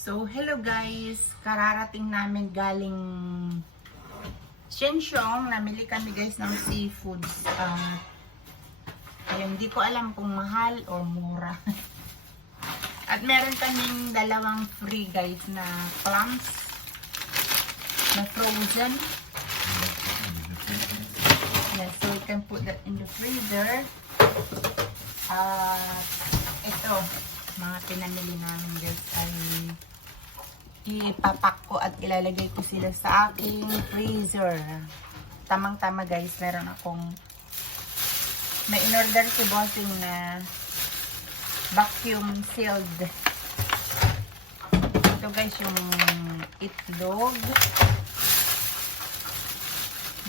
So, hello guys! Kararating namin galing Shenxiong. Namili kami guys ng seafoods. Uh, ayun, hindi ko alam kung mahal o mura. At meron kaming dalawang free guys na clams na frozen. Yeah, so we can put that in the freezer. At ito, mga pinamili namin guys ay ipapak ko at ilalagay ko sila sa aking freezer. Tamang-tama guys, meron akong may in-order si Bossing na vacuum sealed. Ito guys yung itlog.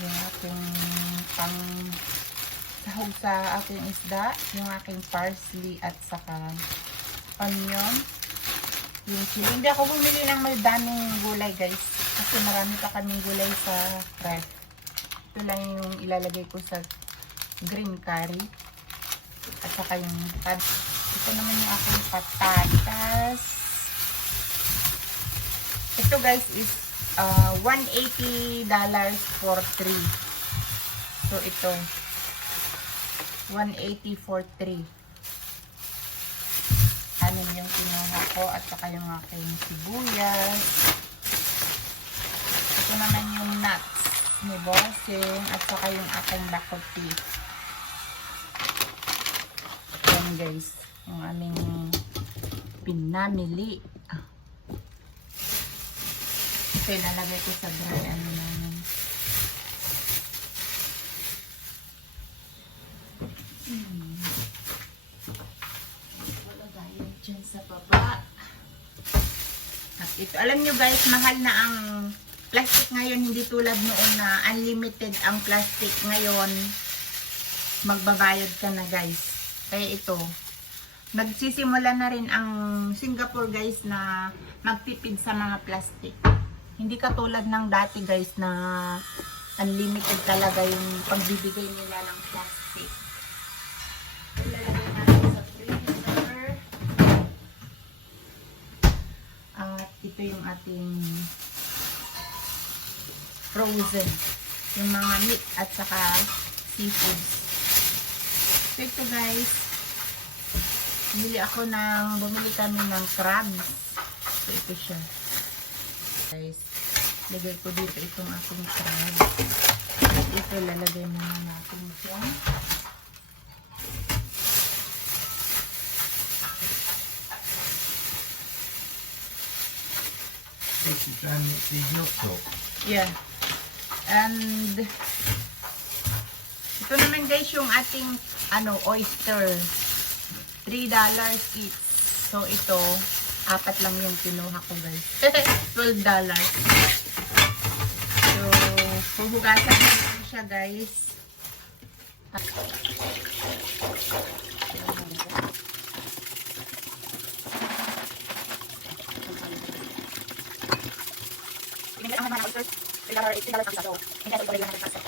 Yung aking pang sahog sa aking isda. Yung aking parsley at saka onion. Yung chili. Hindi ako bumili ng may gulay guys. Kasi marami pa kaming gulay sa ref. Ito lang yung ilalagay ko sa green curry. At saka yung tab. Ito naman yung aking patatas. Ito guys is uh, $180 for 3. So ito. 180 for 3 anin yung kinuha ko at saka yung aking sibuyas. Ito naman yung nuts ni Bossing at saka yung aking bako tea. Yan guys, yung aming pinamili. Ito ilalagay ko sa dry ano namin. Hmm. Ito, alam nyo guys, mahal na ang plastic ngayon, hindi tulad noon na unlimited ang plastic ngayon. Magbabayad ka na guys. Kaya ito, nagsisimula na rin ang Singapore guys na magtipid sa mga plastic. Hindi katulad ng dati guys na unlimited talaga yung pagbibigay nila ng plastic. Ito yung ating frozen. Yung mga meat at saka seafoods. So ito guys, bumili ako ng, bumili kami ng crabs. So ito siya. Guys, lagay ko dito itong ating crab. At ito lalagay muna natin siya. The milk top. Yeah. And ito naman guys yung ating ano oyster. $3 each. So ito, apat lang yung kinuha ko guys. $12. So, puhugasan natin siya guys. Pinili ang mga oysters. $3 each. $3 ang isa.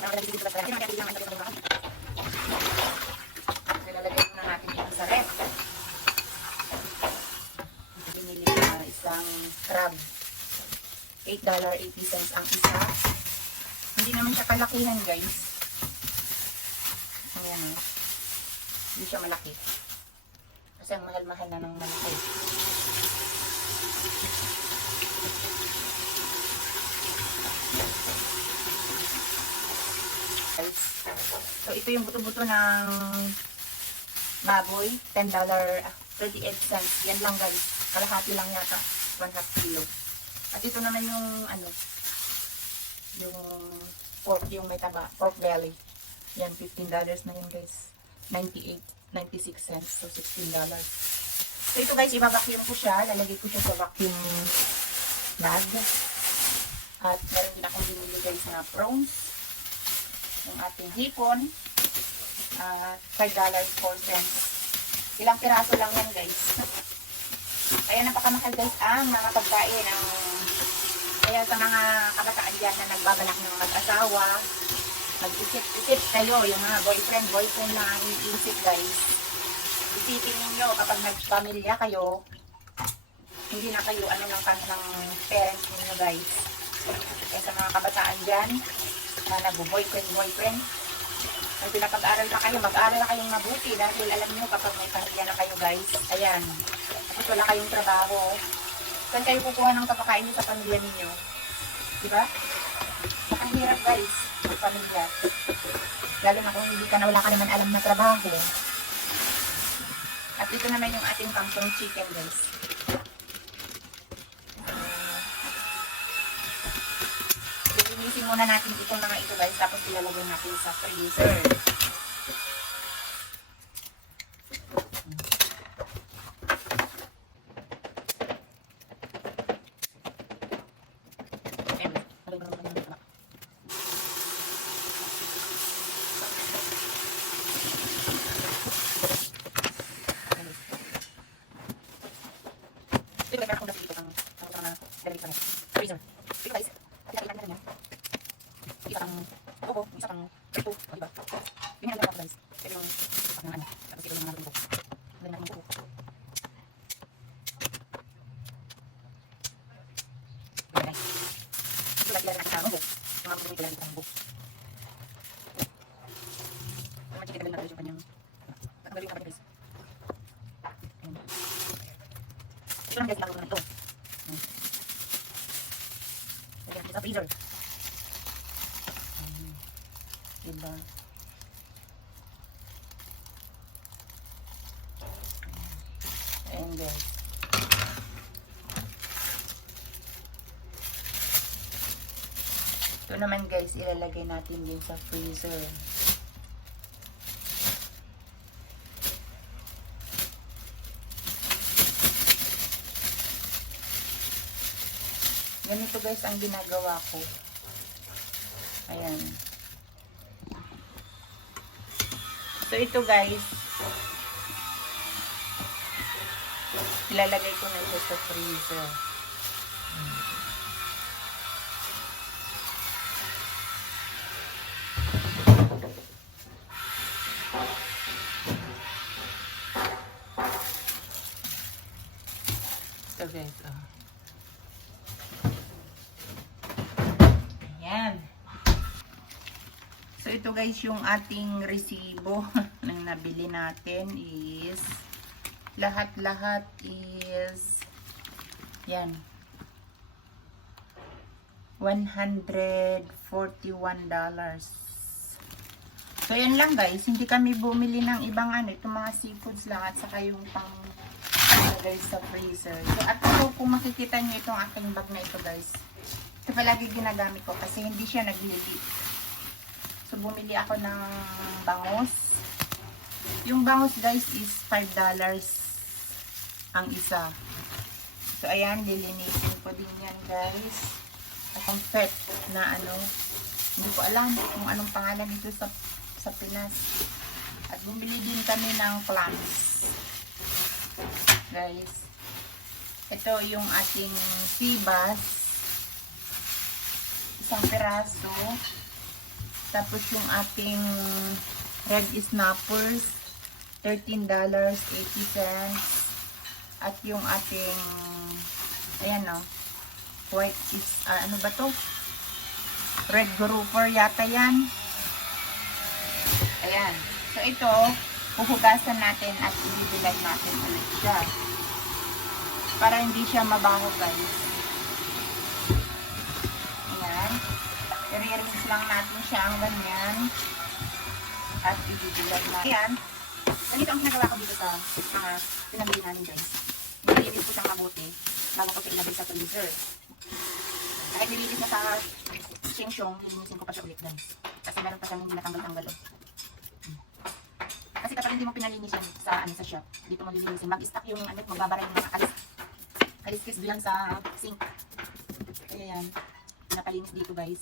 So, hindi natin ito rin natin sa muna natin sa isang crab. $8.80 ang isa. Hindi naman siya kalakihan guys. Ayan o. Hindi siya malaki. Kasi ang mahal-mahal na ng malaki. guys. So, ito yung buto-buto ng baboy. $10, ah, 28 cents. Yan lang guys. Kalahati lang yata. 1 half kilo. At ito naman yung ano, yung pork, yung may taba, pork belly. Yan, $15 na yun guys. 98, 96 cents. So, $16. So, ito guys, iba-vacuum ko siya. Lalagay ko siya sa vacuum bag. At meron din akong binili guys na prawns yung ating hipon at $5.04 ilang piraso lang yan guys. Kaya napakamahal guys ang mga pagkain ang kaya sa mga kabataan dyan na nagbabalak ng mag-asawa mag-isip-isip kayo yung mga boyfriend boyfriend lang ang iisip guys. Isipin ninyo kapag nagpamilya kayo, hindi na kayo ano ng kanilang parents ninyo guys. Kaya sa mga kabataan dyan, na nag-boyfriend, boyfriend, kung pinapag-aral na kayo, mag-aral na kayong mabuti dahil alam nyo kapag may pamilya na kayo guys, ayan, tapos wala kayong trabaho, saan kayo kukuha ng kapakain sa pamilya ninyo? Diba? Nakahirap guys, ang pamilya. Lalo na kung hindi ka na wala ka naman alam na trabaho. At ito naman yung ating kangkong chicken guys. Lilinisin muna natin itong mga ito guys, tapos ilalagay natin sa freezer. Ayan. Ito meron akong nasa dito pang pang pang dali pa freezer. Ito guys, ilan na rin yan. Isa pang buko, isa pang ito, o diba? Yung hinagay ko guys. Ito yung pang ano, tapos ito yung mga. Lagyan natin yung buko. Diba guys? Ito guys, ilalagay natin sa buko. Mga buko ilalagay sa buko. Mga chicken, ilalagay natin yung kanyang Nakadali yung kapatid guys. Ito lang guys, ko na ito. Natin sa freezer. Hmm. Diba? Ayan guys. Ito naman guys, ilalagay natin din sa freezer. Ganito guys ang ginagawa ko. Ayan. So ito guys, ilalagay ko na ito sa freezer. Ito guys, oh. Ayan. So ito guys yung ating resibo ng nabili natin is lahat-lahat is yan 141 dollars. So yan lang guys, hindi kami bumili ng ibang ano, itong mga seafoods lang at saka yung pang guys sa freezer. So at ito kung makikita niyo itong aking bag na ito guys. Ito palagi ginagamit ko kasi hindi siya naglilip. So, bumili ako ng bangus. Yung bangus, guys, is $5 ang isa. So, ayan, lilinisin ko din yan, guys. Akong pet na ano, hindi ko alam kung anong pangalan nito sa, sa Pinas. At bumili din kami ng clams. Guys, ito yung ating sea bass isang piraso. Tapos yung ating red snappers, $13.80. At yung ating, ayan o, white is, ah, ano ba to? Red grouper yata yan. Ayan. So ito, puhugasan natin at ibibilad natin ulit siya. Para hindi siya mabaho guys. Ayan. I-rinse lang natin siya ang ganyan. At ibibilad na. Ayan. Ganito ang ginagawa ko dito sa mga namin guys. Ko siyang mabuti bago ko siya ilagay sa freezer. Kahit nilinis na sa singsyong, nilinisin ko pa siya ulit guys. Kasi meron pa siyang natanggal-tanggal. oh. Hmm. Kasi kapag hindi mo pinalinis yan sa, ano, sa shop, dito mo lilinisin. Mag-stack yung ano, magbabara yung mga kalis. Kaliskis doon sa sink. Kaya yan. Pinapalinis dito guys.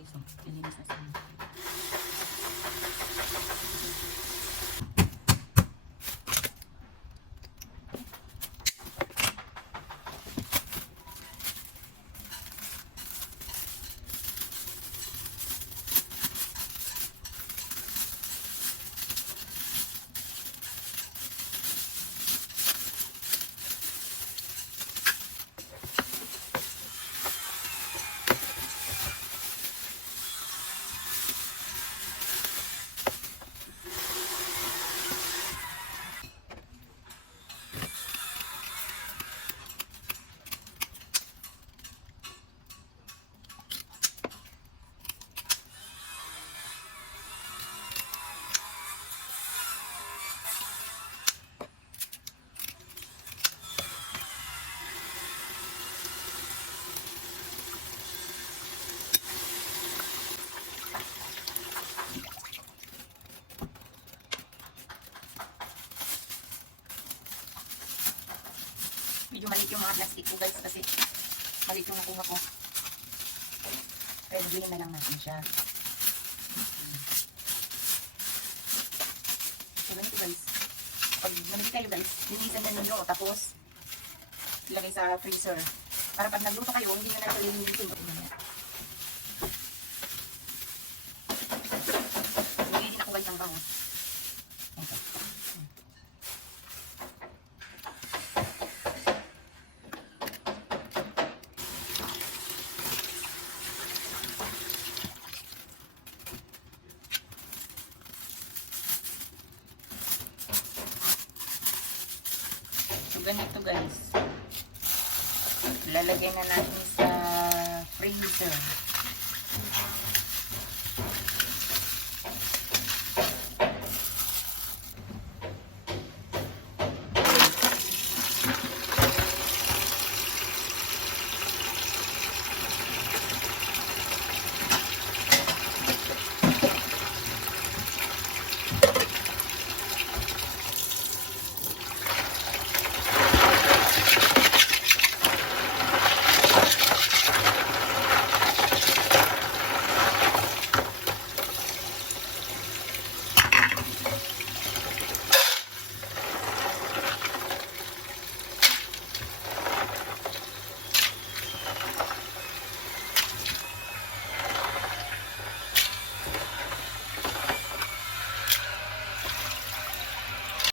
guys. Oh, nilinis na sila. Yung mga plastic ko guys kasi maliit yung nakuha ko. Kaya bili na lang natin siya. So, ganito guys. Pag namili kayo guys, linisan na ninyo tapos ilagay sa freezer. Para pag nagluto kayo, hindi na natin lilinisin. Bumili din ako guys ng bango. Ito. So, ganito Lalagay na natin sa freezer.